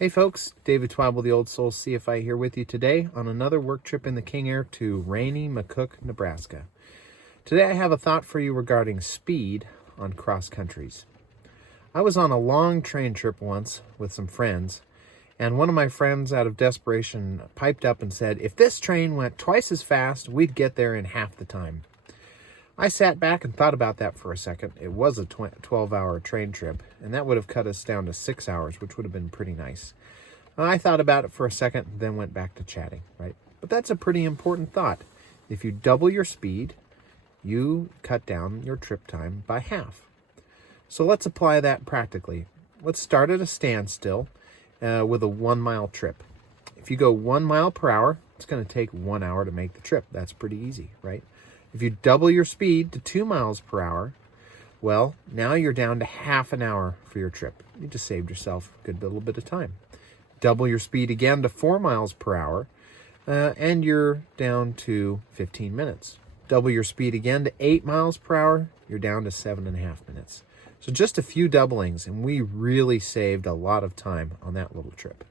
Hey folks, David Twible, the Old Soul CFI here with you today on another work trip in the King Air to rainy McCook, Nebraska. Today I have a thought for you regarding speed on cross countries. I was on a long train trip once with some friends, and one of my friends out of desperation piped up and said, if this train went twice as fast, we'd get there in half the time. I sat back and thought about that for a second. It was a 12-hour train trip, and that would have cut us down to 6 hours, which would have been pretty nice. I thought about it for a second, then went back to chatting, right? But that's a pretty important thought. If you double your speed, you cut down your trip time by half. So let's apply that practically. Let's start at a standstill with a 1 mile trip. If you go 1 mile per hour, it's going to take 1 hour to make the trip. That's pretty easy, right? If you double your speed to 2 miles per hour, well, now you're down to half an hour for your trip. You just saved yourself a good little bit of time. Double your speed again to 4 miles per hour, and you're down to 15 minutes. Double your speed again to 8 miles per hour, you're down to 7.5 minutes. So just a few doublings, and we really saved a lot of time on that little trip.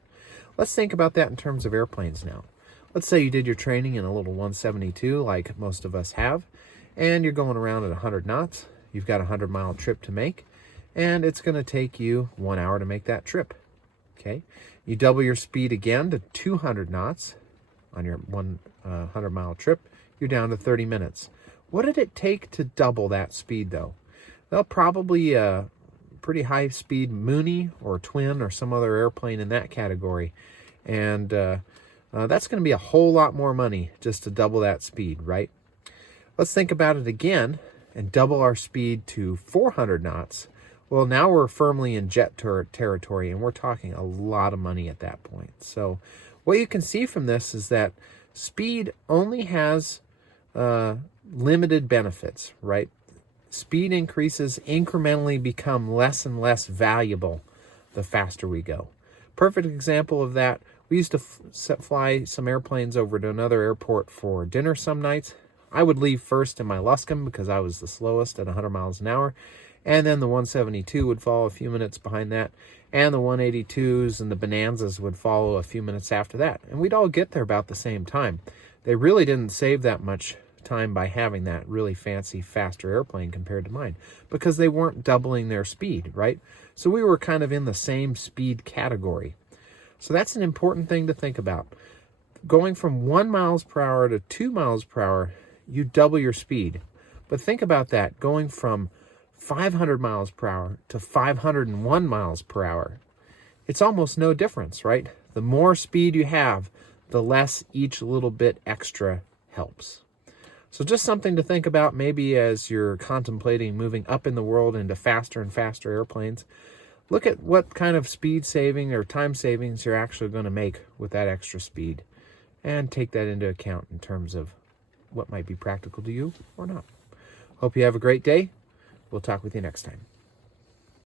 Let's think about that in terms of airplanes now. Let's say you did your training in a little 172 like most of us have, and you're going around at 100 knots. You've got a 100-mile trip to make, and it's going to take you 1 hour to make that trip. Okay, you double your speed again to 200 knots on your 100-mile trip, you're down to 30 minutes. What did it take to double that speed, though? Well, probably a pretty high-speed Mooney or Twin or some other airplane in that category, and that's going to be a whole lot more money just to double that speed, right? Let's think about it again and double our speed to 400 knots. Well, now we're firmly in jet territory, and we're talking a lot of money at that point. So what you can see from this is that speed only has limited benefits, right? Speed increases incrementally become less and less valuable the faster we go. Perfect example of that, we used to fly some airplanes over to another airport for dinner some nights. I would leave first in my Luscombe because I was the slowest at 100 miles an hour. And then the 172 would follow a few minutes behind that. And the 182s and the Bonanzas would follow a few minutes after that. And we'd all get there about the same time. They really didn't save that much time by having that really fancy, faster airplane compared to mine because they weren't doubling their speed, right? So we were kind of in the same speed category. So that's an important thing to think about. Going from 1 miles per hour to 2 miles per hour, you double your speed. But think about that, going from 500 miles per hour to 501 miles per hour. It's almost no difference, right? The more speed you have, the less each little bit extra helps. So just something to think about maybe as you're contemplating moving up in the world into faster and faster airplanes. Look at what kind of speed saving or time savings you're actually going to make with that extra speed, and take that into account in terms of what might be practical to you or not. Hope you have a great day. We'll talk with you next time.